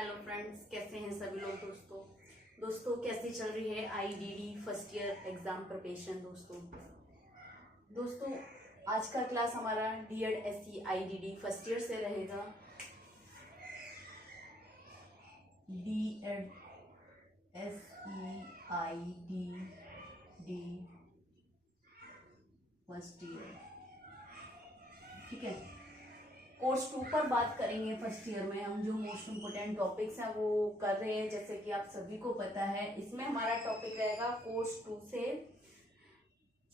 Hello friends, कैसे हैं सभी लोग। दोस्तों कैसी चल रही है IDD first year exam preparation. दोस्तों आज का क्लास हमारा DEd SC IDD first year से रहेगा। DEd SE IDD first year, ठीक है। कोर्स 2 पर बात करेंगे। फर्स्ट ईयर में हम जो मोस्ट इम्पोर्टेंट टॉपिक्स हैं वो कर रहे हैं, जैसे कि आप सभी को पता है। इसमें हमारा टॉपिक रहेगा कोर्स 2 से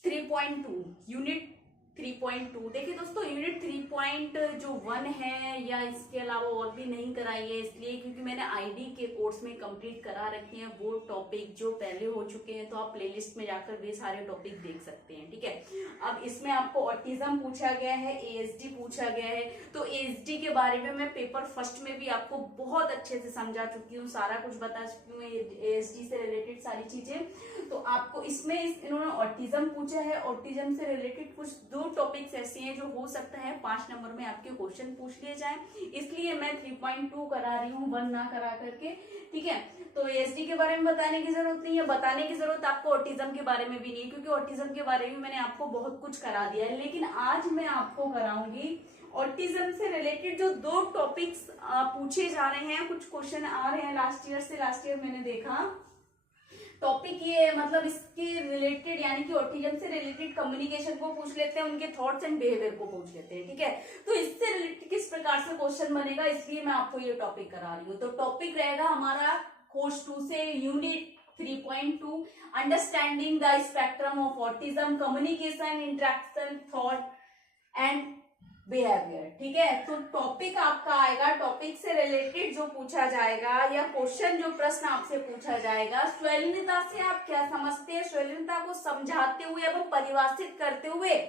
3.2 यूनिट 3.2। देखिए दोस्तों, यूनिट 3.1 है या इसके अलावा और भी नहीं कराई है, इसलिए क्योंकि मैंने आईडी के कोर्स में कंप्लीट करा रखे हैं वो टॉपिक जो पहले हो चुके हैं। तो आप प्लेलिस्ट में जाकर वे सारे टॉपिक देख सकते हैं, ठीक है। अब इसमें आपको ऑटिज्म पूछा गया है, एएसडी पूछा गया है। तो एएसडी के बारे में मैं पेपर फर्स्ट में भी आपको बहुत अच्छे से समझा चुकी हूँ, सारा कुछ बता चुकी हूँ, एएसडी से रिलेटेड सारी चीजें। तो आपको इसमें इन्होंने ऑटिज्म पूछा है। ऑटिज्म से रिलेटेड कुछ 2 टॉपिक्स ऐसे हैं जो हो सकता है 5 नंबर में आपके क्वेश्चन पूछ लिए जाएं, इसलिए मैं 3.2 करा रही हूँ, 1 ना करा करके, ठीक है। तो एएसडी के बारे में बताने की जरूरत नहीं है, बताने की जरूरत आपको ऑटिज्म के बारे में भी नहीं है, क्योंकि ऑटिज्म के बारे में मैंने आपको बहुत कुछ करा दिया है। लेकिन आज मैं आपको कराऊंगी ऑटिज्म से रिलेटेड जो 2 टॉपिक्स पूछे जा रहे हैं, कुछ क्वेश्चन आ रहे हैं लास्ट ईयर मैंने देखा टॉपिक ये, मतलब इसके रिलेटेड यानी कि ऑटिज्म से रिलेटेड कम्युनिकेशन को पूछ लेते हैं, उनके थॉट्स एंड बिहेवियर को पूछ लेते हैं, ठीक है। तो इससे रिलेटेड किस प्रकार से क्वेश्चन बनेगा, इसलिए मैं आपको ये टॉपिक करा रही हूँ। तो टॉपिक रहेगा हमारा कोर्स 2 से unit 3.2 understanding the spectrum of autism, communication, interaction, thought and behaviour, ठीक है। तो टॉपिक आपका आएगा, टॉपिक से रिलेटेड जो पूछा जाएगा या क्वेश्चन जो प्रश्न आपसे पूछा जाएगा, स्वैलिनता से आप क्या समझते हैं, स्वैलिनता को समझाते हुए एवं परिभाषित करते हुए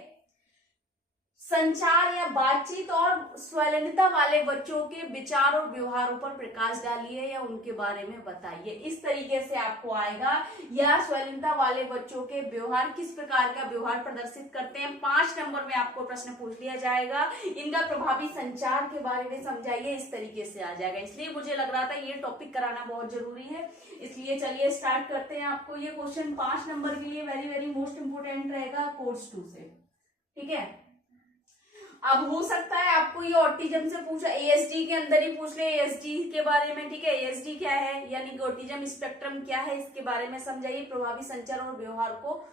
संचार या बातचीत और स्वैलिनता वाले बच्चों के विचार और व्यवहारों पर प्रकाश डालिए या उनके बारे में बताइए। इस तरीके से आपको आएगा। या स्वैलिनता वाले बच्चों के व्यवहार, किस प्रकार का व्यवहार प्रदर्शित करते हैं, 5 नंबर में आपको प्रश्न पूछ लिया जाएगा। इनका प्रभावी संचार के बारे में समझाइए, इस तरीके से आ जाएगा। इसलिए मुझे लग रहा था ये टॉपिक कराना बहुत जरूरी है, इसलिए चलिए स्टार्ट करते हैं। आपको ये क्वेश्चन 5 नंबर के लिए वेरी वेरी मोस्ट इंपोर्टेंट रहेगा कोर्स 2 से, ठीक है। अब हो सकता है आपको ये ऑटिज्म से पूछा, एएसडी के अंदर ही पूछ ले एएसडी के बारे में, ठीक है। एएसडी क्या है यानी कि ऑटिज्म स्पेक्ट्रम क्या है, इसके बारे में समझाइए, प्रभावी संचार और व्यवहार को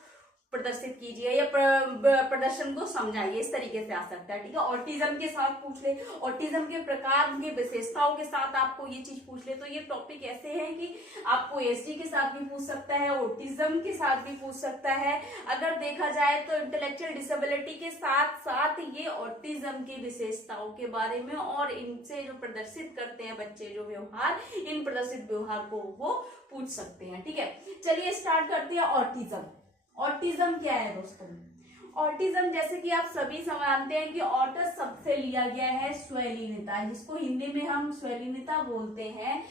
प्रदर्शित कीजिए या प्रदर्शन को समझाइए, इस तरीके से आ सकता है, ठीक है। ऑटिज्म के साथ पूछ ले, ऑटिज्म के प्रकार, उनके विशेषताओं के साथ आपको ये चीज पूछ ले। तो ये टॉपिक ऐसे है कि आपको एएसडी के साथ भी पूछ सकता है, ऑटिज्म के साथ भी पूछ सकता है। अगर देखा जाए तो इंटेलेक्चुअल डिसेबिलिटी के साथ साथ ये ऑटिज्म की विशेषताओं के बारे में और इनसे जो प्रदर्शित करते हैं बच्चे जो व्यवहार, इन प्रदर्शित व्यवहार को वो पूछ सकते हैं, ठीक है। चलिए स्टार्ट करते हैं। ऑटिज्म क्या है दोस्तों? ऑटिज्म जैसे कि आप सभी जानते हैं कि ऑटस शब्द से लिया गया है स्वैलीनता, जिसको हिंदी में हम स्वैलीनता बोलते हैं।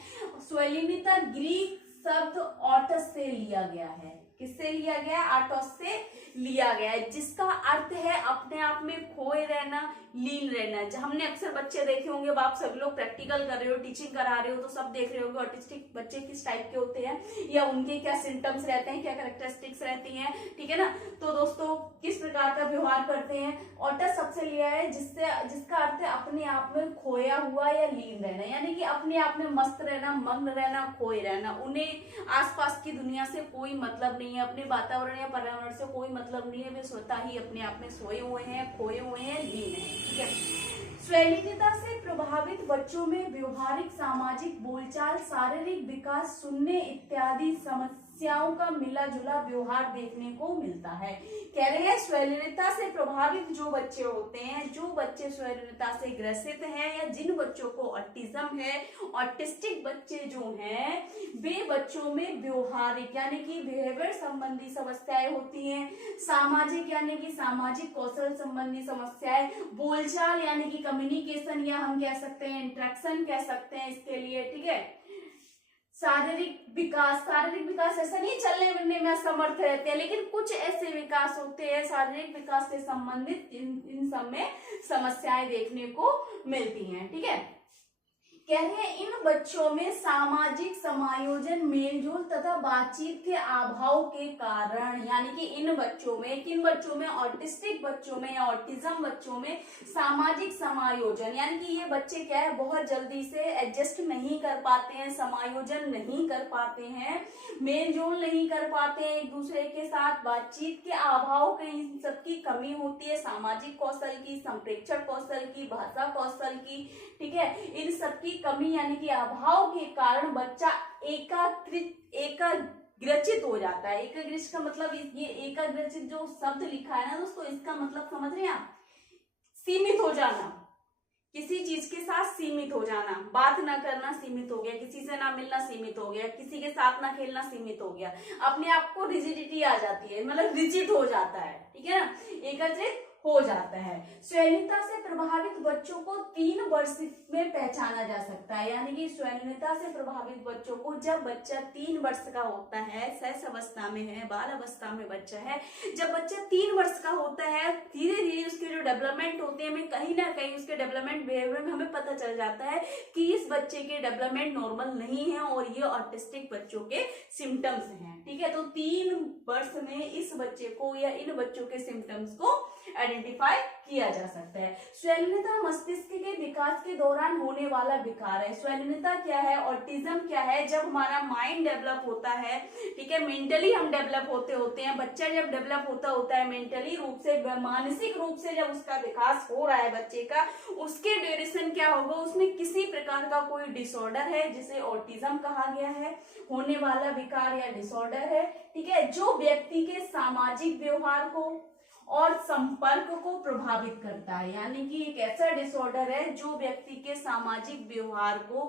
स्वैलीनता ग्रीक शब्द ऑटस से लिया गया है। किससे लिया गया है? ऑटस से लिया गया है, जिसका अर्थ है अपने आप में खोए रहना, लीन रहना। हमने अक्सर बच्चे देखे होंगे, आप सभी लोग प्रैक्टिकल कर रहे हो, टीचिंग करा रहे हो, तो सब देख रहे होंगे ऑटिस्टिक बच्चे किस टाइप के होते हैं या उनके क्या सिम्टम्स रहते हैं, क्या कैरेक्टरिस्टिक्स रहती हैं, ठीक है ना। तो दोस्तों किस प्रकार का व्यवहार करते हैं, ऑटस सबसे लिया है जिसका अर्थ है अपने आप में खोया हुआ या लीन रहना, यानी कि अपने आप में मस्त रहना, मग्न रहना, खोए रहना। उन्हें आसपास की दुनिया से कोई मतलब नहीं है, अपने वातावरण या पर्यावरण से कोई मतलब नहीं है, वे स्वतः ही अपने आप में सोए हुए हैं, खोए हुए हैं, लीन है, ठीक है। स्वैलिनता से प्रभावित बच्चों में व्यवहारिक, सामाजिक, बोलचाल, शारीरिक विकास, सुनने इत्यादि समस्याओं का मिला जुला व्यवहार देखने को मिलता है। कह रहे हैं स्वैलिनता से प्रभावित जो बच्चे होते हैं, जो बच्चे स्वैलिनता से ग्रसित हैं या जिन बच्चों को ऑटिज्म है, ऑटिस्टिक बच्चे जो हैं, वे बच्चों में व्यवहारिक यानी कि बिहेवियर संबंधी समस्याएं होती हैं, सामाजिक यानी कि सामाजिक कौशल संबंधी समस्याएं, बोलचाल यानी कि कम्युनिकेशन या हम कह सकते हैं इंटरेक्शन कह सकते हैं इसके लिए, ठीक है। शारीरिक विकास ऐसा नहीं चलने फिरने में असमर्थ रहते हैं, लेकिन कुछ ऐसे विकास होते हैं शारीरिक विकास से संबंधित, इन सब में समस्याएं देखने को मिलती हैं, ठीक है। कह रहे हैं इन बच्चों में सामाजिक समायोजन, मेलजोल तथा बातचीत के अभाव के कारण, यानी कि इन बच्चों में, किन बच्चों में, ऑटिस्टिक बच्चों में या ऑटिज्म बच्चों में सामाजिक समायोजन, यानी कि ये बच्चे क्या है बहुत जल्दी से एडजस्ट नहीं कर पाते हैं, समायोजन नहीं कर पाते हैं, मेलजोल नहीं कर पाते हैं एक दूसरे के साथ, बातचीत के अभाव के इन सबकी कमी होती है, सामाजिक कौशल की, संप्रेक्षण कौशल की, भाषा कौशल की, ठीक है, इन सबकी कमी यानी कि अभाव के कारण बच्चा एकाग्रचित हो जाता है। एकाग्रचित का मतलब ये एकाग्रचित जो शब्द लिखा है ना दोस्तों, इसका मतलब समझ रहे हैं आप, सीमित हो जाना, किसी चीज के साथ सीमित हो जाना, बात ना करना सीमित हो गया, किसी से ना मिलना सीमित हो गया, किसी के साथ ना खेलना सीमित हो गया, अपने आप को रिजिडिटी आ जाती है, मतलब रिजिड हो जाता है, ठीक है ना, एकाग्रचित हो जाता है। स्वैनिकता से प्रभावित बच्चों को 3 वर्ष में पहचाना जा सकता है, यानी कि स्वैनिकता से प्रभावित बच्चों को जब बच्चा 3 वर्ष का होता है, शैशव अवस्था में है, बाल अवस्था में बच्चा है, जब बच्चा 3 वर्ष का होता है, धीरे धीरे उसके जो डेवलपमेंट होते हैं, हमें कहीं ना कहीं उसके डेवलपमेंट बिहेवियर में हमें पता चल जाता है कि इस बच्चे के डेवलपमेंट नॉर्मल नहीं है और ये ऑटिस्टिक बच्चों के सिम्टम्स हैं, ठीक है। तो 3 वर्ष में इस बच्चे को या इन बच्चों के सिम्टम्स को आइडेंटिफाई किया जा सकता है। स्वैनिकता मस्तिष्क के विकास के दौरान होने वाला विकार है। स्वैनिकता क्या है, ऑटिज्म क्या है, जब हमारा माइंड डेवलप होता है, ठीक है, मेंटली हम डेवलप होते हैं, बच्चा जब डेवलप होता है मेंटली रूप से, मानसिक रूप से जब उसका विकास हो रहा है बच्चे का, उसके ड्यूरेशन क्या होगा, उसमें किसी प्रकार का कोई डिसऑर्डर है जिसे ऑटिज्म कहा गया है, होने वाला विकार या डिसऑर्डर है, ठीक है, जो व्यक्ति के सामाजिक व्यवहार को और संपर्क को प्रभावित करता है, यानी कि एक ऐसा डिसऑर्डर है जो व्यक्ति के सामाजिक व्यवहार को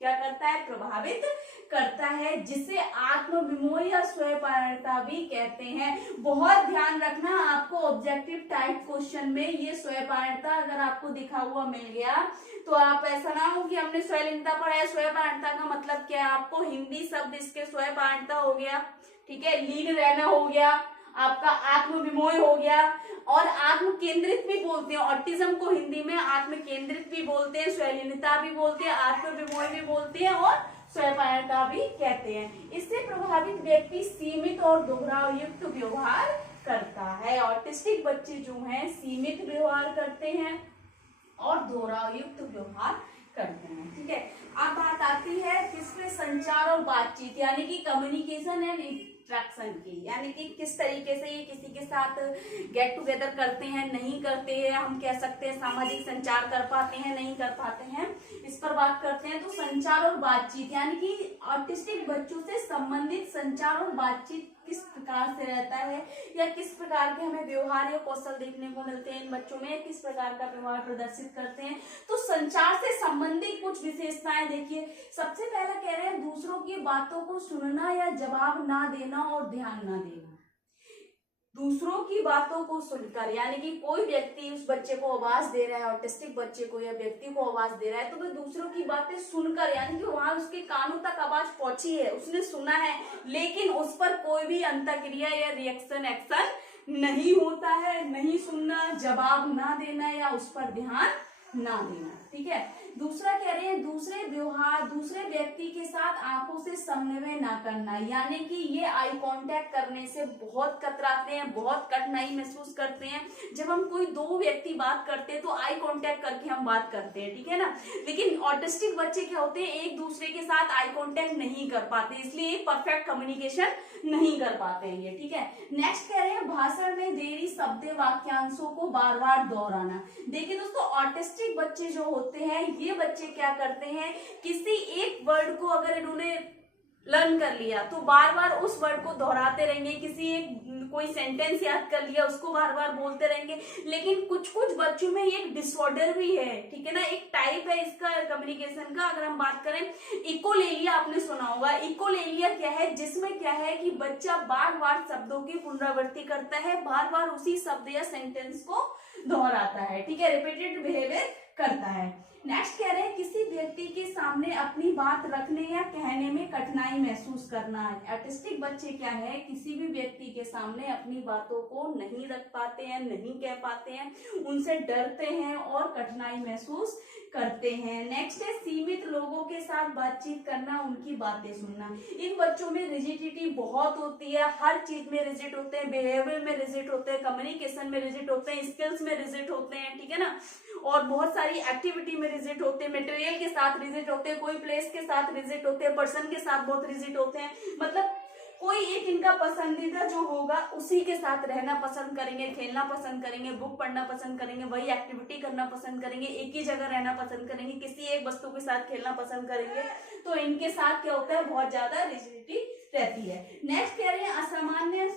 क्या करता है, प्रभावित करता है, जिसे आत्मविमोह या स्वयंपरायणता भी कहते हैं। बहुत ध्यान रखना, आपको ऑब्जेक्टिव टाइप क्वेश्चन में ये स्वयंपरायणता अगर आपको दिखा हुआ मिल गया तो आप ऐसा ना हो कि हमने स्वयंलिंगता पढ़ा है, स्वयंपरायणता का मतलब क्या है, आपको हिंदी शब्द इसके स्वयंपरायणता हो गया, ठीक है, लीन रहना हो गया, आपका आत्मविमोह हो गया, और आत्म केंद्रित भी बोलते हैं, ऑटिज्म को हिंदी में आत्म केंद्रित भी बोलते हैं, स्वैलीनता भी बोलते हैं, आत्मविमोह भी बोलते हैं और स्वयंपरायणता भी कहते हैं। इससे प्रभावित व्यक्ति सीमित और दोहरावयुक्त व्यवहार करता है। ऑटिस्टिक बच्चे जो हैं सीमित व्यवहार करते हैं और दोहरावयुक्त व्यवहार करते हैं, ठीक है। अब बात आती है किसमें, संचार और बातचीत, यानी कि कम्युनिकेशन एंड इंटरेक्शन की, यानी कि किस तरीके से ये किसी के साथ गेट टुगेदर करते हैं, नहीं करते हैं, हम कह सकते हैं सामाजिक संचार कर पाते हैं, नहीं कर पाते हैं, इस पर बात करते हैं। तो संचार और बातचीत, यानी कि ऑटिस्टिक बच्चों से संबंधित संचार और बातचीत किस प्रकार से रहता है, या किस प्रकार के हमें व्यवहार या कौशल देखने को मिलते हैं इन बच्चों में, किस प्रकार का व्यवहार प्रदर्शित करते हैं। तो संचार से संबंधित कुछ विशेषताएं देखिए। सबसे पहला कह रहे हैं दूसरों की बातों को सुनना या जवाब ना देना और ध्यान ना देना। दूसरों की बातों को सुनकर, यानी कि कोई व्यक्ति उस बच्चे को आवाज दे रहा है, ऑटिस्टिक बच्चे को या व्यक्ति को आवाज दे रहा है, तो वह दूसरों की बातें सुनकर, यानी कि वहां उसके कानों तक आवाज पहुंची है, उसने सुना है, लेकिन उस पर कोई भी अंतःक्रिया या रिएक्शन एक्शन नहीं होता है, नहीं सुनना, जवाब ना देना या उस पर ध्यान ना देना, ठीक है। दूसरा कह रहे हैं दूसरे व्यक्ति के साथ आंखों से समन्वय ना करना, यानी कि ये आई कांटेक्ट करने से बहुत कतराते हैं, बहुत कठिनाई महसूस करते हैं। जब हम कोई 2 व्यक्ति बात करते हैं तो आई कांटेक्ट करके हम बात करते हैं, ठीक है ना, लेकिन ऑटिस्टिक बच्चे क्या होते हैं, एक दूसरे के साथ आई कांटेक्ट नहीं कर पाते, इसलिए परफेक्ट कम्युनिकेशन नहीं कर पाते हैं ये, ठीक है। नेक्स्ट कह रहे हैं भाषण में देरी, शब्द वाक्यांशों को बार बार दोहराना। देखिए दोस्तों, ऑटिस्टिक बच्चे जो होते हैं, ये बच्चे क्या करते हैं, किसी एक वर्ड को अगर इन्होंने लर्न कर लिया तो बार बार उस वर्ड को दोहराते रहेंगे, किसी एक कोई सेंटेंस याद कर लिया उसको बार बार बोलते रहेंगे। लेकिन कुछ कुछ बच्चों में एक डिसऑर्डर भी है, ठीक है ना, एक टाइप है इसका कम्युनिकेशन का। अगर हम बात करें, इकोलेलिया आपने सुना होगा। इकोलेलिया क्या है, जिसमें क्या है कि बच्चा बार बार शब्दों की पुनरावृत्ति करता है, बार बार उसी शब्द या सेंटेंस को दोहराता है, ठीक है, रिपीटेड बिहेवियर करता है। नेक्स्ट कह रहे हैं किसी व्यक्ति के सामने अपनी बात रखने या कहने में कठिनाई महसूस करना। ऑटिस्टिक बच्चे क्या है, किसी भी व्यक्ति के सामने अपनी बातों को नहीं रख पाते हैं, नहीं कह पाते हैं, उनसे डरते हैं और कठिनाई महसूस करते हैं। नेक्स्ट है सीमित लोगों के साथ बातचीत करना, उनकी बातें सुनना। इन बच्चों में रिजिडिटी बहुत होती है, हर चीज में रिजिड होते हैं, बिहेवियर में रिजिड होते हैं, कम्युनिकेशन में रिजिड होते हैं, स्किल्स में रिजिड होते हैं, ठीक है ना, और बहुत सारी एक्टिविटी में रिजिड होते हैं, मटेरियल के साथ रिजिड होते हैं, कोई प्लेस के साथ रिजिड होते हैं, पर्सन के साथ बहुत रिजिड होते हैं। मतलब कोई एक इनका पसंदीदा जो होगा उसी के साथ रहना पसंद करेंगे, खेलना पसंद करेंगे, बुक पढ़ना पसंद करेंगे, वही एक्टिविटी करना पसंद करेंगे, एक ही जगह रहना पसंद करेंगे, किसी एक वस्तु के साथ खेलना पसंद करेंगे। तो इनके साथ क्या होता है, बहुत ज्यादा रिजिडिटी रहती है। नेक्स्ट कह रहे हैं असामान्य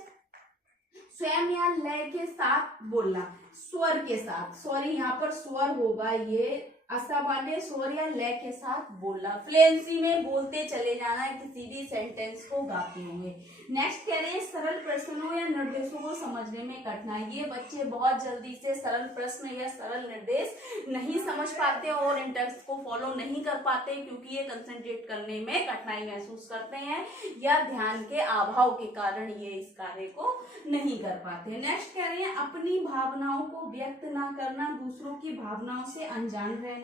स्वयं या लय के साथ बोलना, स्वर के साथ, सॉरी यहाँ पर स्वर होगा, ये असामान्य स्वर या लय के साथ बोलना, फ्लुएंसी में बोलते चले जाना है किसी भी सेंटेंस को गाते हुए। नेक्स्ट कह रहे हैं सरल प्रश्नों या निर्देशों को समझने में कठिनाई। ये बच्चे बहुत जल्दी से सरल प्रश्न या सरल निर्देश नहीं समझ पाते और इन टेक्स्ट को फॉलो नहीं कर पाते, क्योंकि ये कंसंट्रेट करने में कठिनाई महसूस करते हैं या ध्यान के अभाव के कारण ये इस कार्य को नहीं कर पाते। नेक्स्ट कह रहे हैं अपनी भावनाओं को व्यक्त ना करना, दूसरों की भावनाओं से अनजान रहना,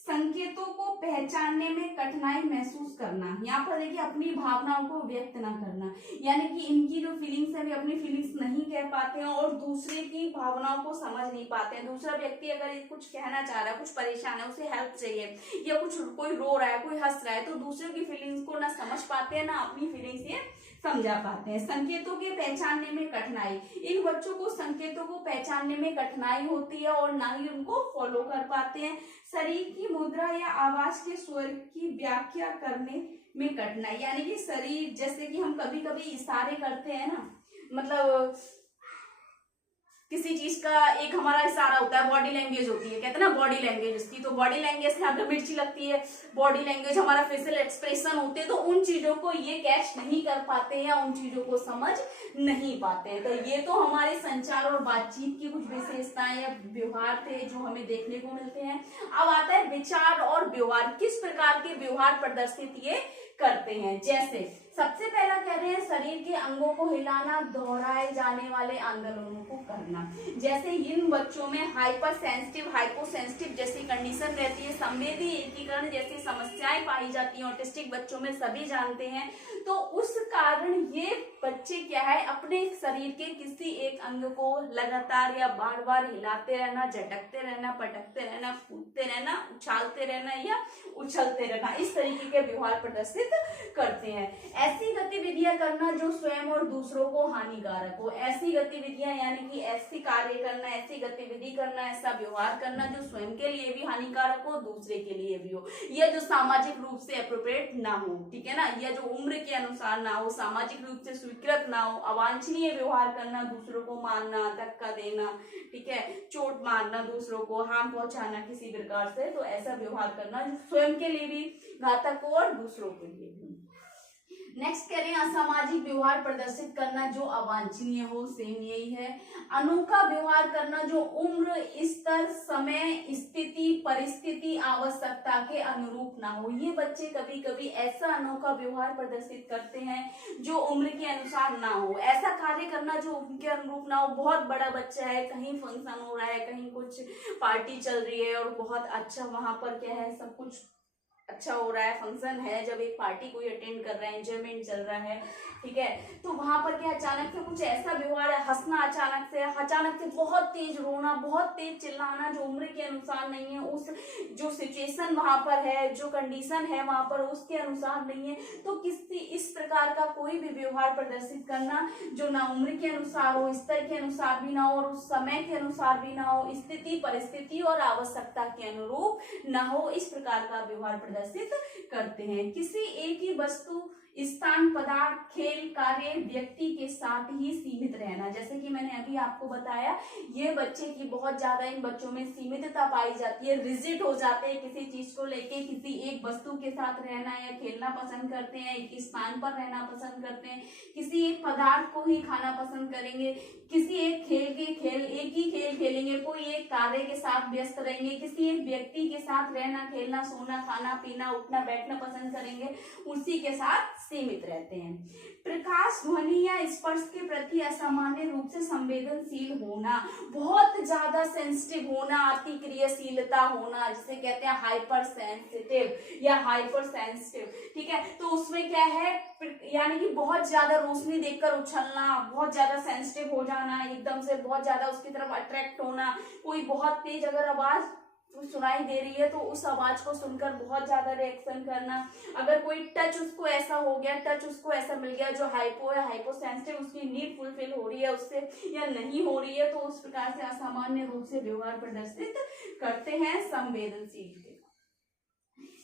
संकेतों को पहचानने में कठिनाई महसूस करना। यहाँ पर देखिए अपनी भावनाओं को व्यक्त ना करना, यानी कि इनकी जो फीलिंग्स है वे अपनी फीलिंग्स नहीं कह पाते हैं और दूसरे की भावनाओं को समझ नहीं पाते हैं। दूसरा व्यक्ति अगर कुछ कहना चाह रहा है, कुछ परेशान है, उसे हेल्प चाहिए, या कुछ कोई रो रहा है, कोई हंस रहा है, तो दूसरे की फीलिंग्स को ना समझ पाते हैं, ना अपनी फीलिंग्स ये समझा पाते हैं। संकेतों के पहचानने में कठिनाई, इन बच्चों को संकेतों को पहचानने में कठिनाई होती है और ना ही उनको फॉलो कर पाते हैं। शरीर की मुद्रा या आवाज के स्वर की व्याख्या करने में कठिनाई, यानी कि शरीर, जैसे कि हम कभी कभी इशारे करते हैं ना, मतलब किसी चीज का एक हमारा इशारा होता है, बॉडी लैंग्वेज होती है, कहते हैं ना बॉडी लैंग्वेज उसकी, तो बॉडी लैंग्वेज से हमें मिर्ची लगती है, बॉडी लैंग्वेज हमारा फेशियल एक्सप्रेशन होते हैं, तो उन चीजों को ये कैच नहीं कर पाते हैं या उन चीजों को समझ नहीं पाते हैं। तो ये तो हमारे संचार और बातचीत की कुछ विशेषताएं या व्यवहार थे जो हमें देखने को मिलते हैं। अब आता है विचार और व्यवहार, किस प्रकार के व्यवहार प्रदर्शित ये करते हैं। जैसे सबसे पहला कह रहे हैं शरीर के अंगों को हिलाना, दोहराए जाने वाले आंदोलनों को करना। जैसे इन बच्चों में हाइपर सेंसिटिव, हाइपोसेंसिटिव जैसी कंडीशन रहती है, संवेदी एकीकरण जैसी समस्याएं पाई जाती हैं ऑटिस्टिक बच्चों में, सभी जानते हैं। तो उस कारण ये बच्चे क्या है, अपने शरीर के किसी एक अंग को लगातार या बार बार हिलाते रहना, झटकते रहना, पटकते रहना, कूदते रहना, उछालते रहना या उछलते रहना, इस तरीके के व्यवहार प्रदर्शित करते हैं। ऐसी गतिविधियां करना जो स्वयं और दूसरों को हानिकारक हो, ऐसी गतिविधियां यानी कि ऐसी कार्य करना, ऐसी गतिविधि करना, ऐसा व्यवहार करना जो स्वयं के लिए भी हानिकारक हो, दूसरे के लिए भी हो, या जो सामाजिक रूप से अप्रोप्रिएट ना हो, ठीक है ना, या जो उम्र के अनुसार ना हो, सामाजिक रूप से स्वीकृत ना हो, अवांछनीय व्यवहार करना, दूसरों को मारना, धक्का देना, ठीक है, चोट मारना, दूसरों को हार्म पहुंचाना किसी प्रकार से, तो ऐसा व्यवहार करना जो स्वयं के लिए भी घातक हो और दूसरों के लिए भी। नेक्स्ट कह रहे हैं असामाजिक व्यवहार प्रदर्शित करना जो अवांछनीय हो, सेम यही है। अनोखा व्यवहार करना जो उम्र, स्तर, समय, स्थिति, परिस्थिति, आवश्यकता के अनुरूप ना हो। ये बच्चे कभी कभी ऐसा अनोखा व्यवहार प्रदर्शित करते हैं जो उम्र के अनुसार ना हो, ऐसा कार्य करना जो उनके अनुरूप ना हो। बहुत बड़ा बच्चा है, कहीं फंक्शन हो रहा है, कहीं कुछ पार्टी चल रही है और बहुत अच्छा वहां पर क्या है, सब कुछ अच्छा हो रहा है, फंक्शन है, जब एक पार्टी कोई अटेंड कर रहा है, एंजॉयमेंट चल रहा है, ठीक है, तो वहां पर क्या अचानक से कुछ ऐसा व्यवहार है, हंसना अचानक से बहुत तेज रोना, बहुत तेज चिल्लाना जो उम्र के अनुसार नहीं है, उस जो सिचुएशन वहां पर है, जो कंडीशन है वहां पर उसके अनुसार नहीं है। तो किसी इस प्रकार का कोई भी व्यवहार प्रदर्शित करना जो ना उम्र के अनुसार हो, स्तर के अनुसार भी ना हो और उस समय के अनुसार भी ना हो, स्थिति, परिस्थिति और आवश्यकता के अनुरूप ना हो, इस प्रकार का व्यवहार प्रदर्शित करते हैं। किसी एक ही वस्तु, स्थान, पदार्थ, खेल, कार्य, व्यक्ति के साथ ही सीमित रहना। जैसे कि मैंने अभी आपको बताया, ये बच्चे की बहुत ज्यादा इन बच्चों में सीमितता पाई जाती है, रिजिड हो जाते हैं किसी चीज को लेके, किसी एक वस्तु के साथ रहना या खेलना पसंद करते हैं, एक स्थान पर रहना पसंद करते हैं, किसी एक पदार्थ को ही खाना पसंद करेंगे, किसी एक एक ही खेल खेलेंगे, कोई एक कार्य के साथ व्यस्त रहेंगे, किसी एक व्यक्ति के साथ रहना, खेलना, सोना, खाना पीना, उठना बैठना पसंद करेंगे, उसी के साथ सीमित रहते हैं। प्रकाश, ध्वनि या स्पर्श के प्रति असामान्य रूप से संवेदनशील होना, बहुत ज्यादा सेंसिटिव होना, अति क्रियाशीलता होना, जिसे कहते हैं हाइपर सेंसिटिव या हाइपर सेंसिटिव। ठीक है, तो उसमें क्या है, यानी कि बहुत ज्यादा रोशनी देखकर उछलना, बहुत ज्यादा सेंसिटिव हो जाना, एकदम से बहुत ज्यादा उसकी तरफ अट्रैक्ट होना, कोई बहुत तेज अगर आवाज सुनाई दे रही है तो उस आवाज को सुनकर बहुत ज्यादा रिएक्शन करना, अगर कोई टच उसको ऐसा हो गया, टच उसको ऐसा मिल गया जो हाइपो है, हाइपो सेंसिटिव, उसकी नीड फुलफिल हो रही है उससे या नहीं हो रही है, तो उस प्रकार से असामान्य रूप से व्यवहार प्रदर्शित करते हैं संवेदनशील।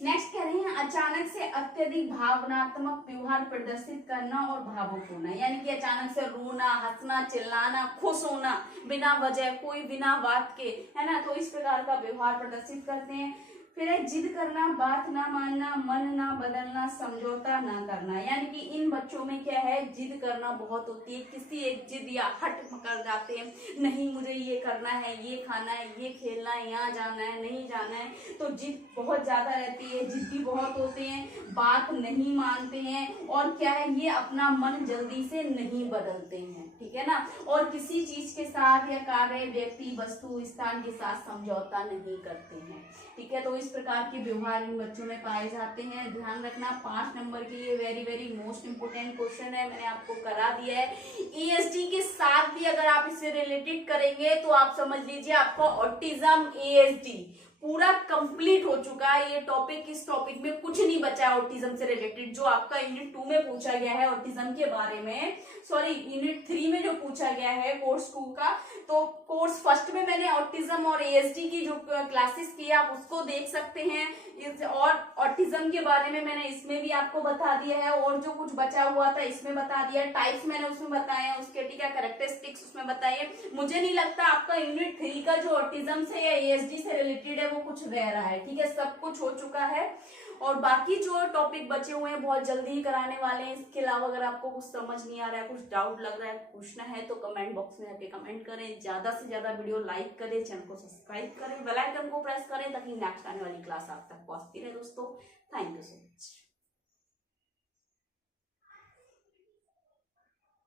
नेक्स्ट कह रहे हैं अचानक से अत्यधिक भावनात्मक व्यवहार प्रदर्शित करना और भावुक होना, यानी कि अचानक से रोना, हंसना, चिल्लाना, खुश होना बिना वजह, कोई बिना बात के, है ना, तो इस प्रकार का व्यवहार प्रदर्शित करते हैं। फिर है जिद करना, बात ना मानना, मन ना बदलना, समझौता ना करना, यानी कि इन बच्चों में क्या है, जिद करना बहुत होती है, किसी एक जिद या हट कर जाते हैं, नहीं मुझे ये करना है, ये खाना है, ये खेलना है, यहाँ जाना है, नहीं जाना है, तो जिद बहुत ज्यादा रहती है, जिद्दी बहुत होते हैं, बात नहीं मानते हैं, और क्या है, ये अपना मन जल्दी से नहीं बदलते हैं। ठीक है ना, और किसी चीज के साथ या कार्य, व्यक्ति, वस्तु, स्थान के साथ समझौता नहीं करते हैं। ठीक है, तो इस प्रकार के व्यवहार इन बच्चों में पाए जाते हैं। ध्यान रखना 5 नंबर के लिए very very most important question है, मैंने आपको करा दिया है। एएसडी के साथ भी अगर आप इससे रिलेटेड करेंगे तो आप समझ लीजिए आपको ऑटिज्म एएसडी पूरा कंप्लीट हो चुका है। ये टॉपिक, इस टॉपिक में कुछ नहीं बचा है ऑटिज्म से रिलेटेड, जो आपका यूनिट 2 में पूछा गया है ऑटिज्म के बारे में, सॉरी यूनिट 3 में जो पूछा गया है कोर्स 2 का, तो कोर्स फर्स्ट में मैंने ऑटिज्म और एएसडी की जो क्लासेस की आप उसको देख सकते हैं, और ऑटिज्म के बारे में मैंने इसमें भी आपको बता दिया है, और जो कुछ बचा हुआ था इसमें बता दिया, टाइप्स मैंने उसमें बताए हैं, उसके ठीक है कैरेक्टरिस्टिक्स उसमें बताइए। मुझे नहीं लगता आपका यूनिट 3 का जो ऑटिज्म से या एएसडी से रिलेटेड है वो कुछ रह रहा है। ठीक है, सब कुछ हो चुका है, और बाकी जो टॉपिक बचे हुए हैं बहुत जल्दी ही कराने वाले हैं। इसके अलावा अगर आपको कुछ समझ नहीं आ रहा है, कुछ डाउट लग रहा है, पूछना है, तो कमेंट बॉक्स में आके कमेंट करें, ज्यादा से ज्यादा वीडियो लाइक करें, चैनल को सब्सक्राइब करें, बेल आइकन को प्रेस करें, ताकि नेक्स्ट आने वाली क्लास आप तक पहुंचती रहे दोस्तों। Thank you so much.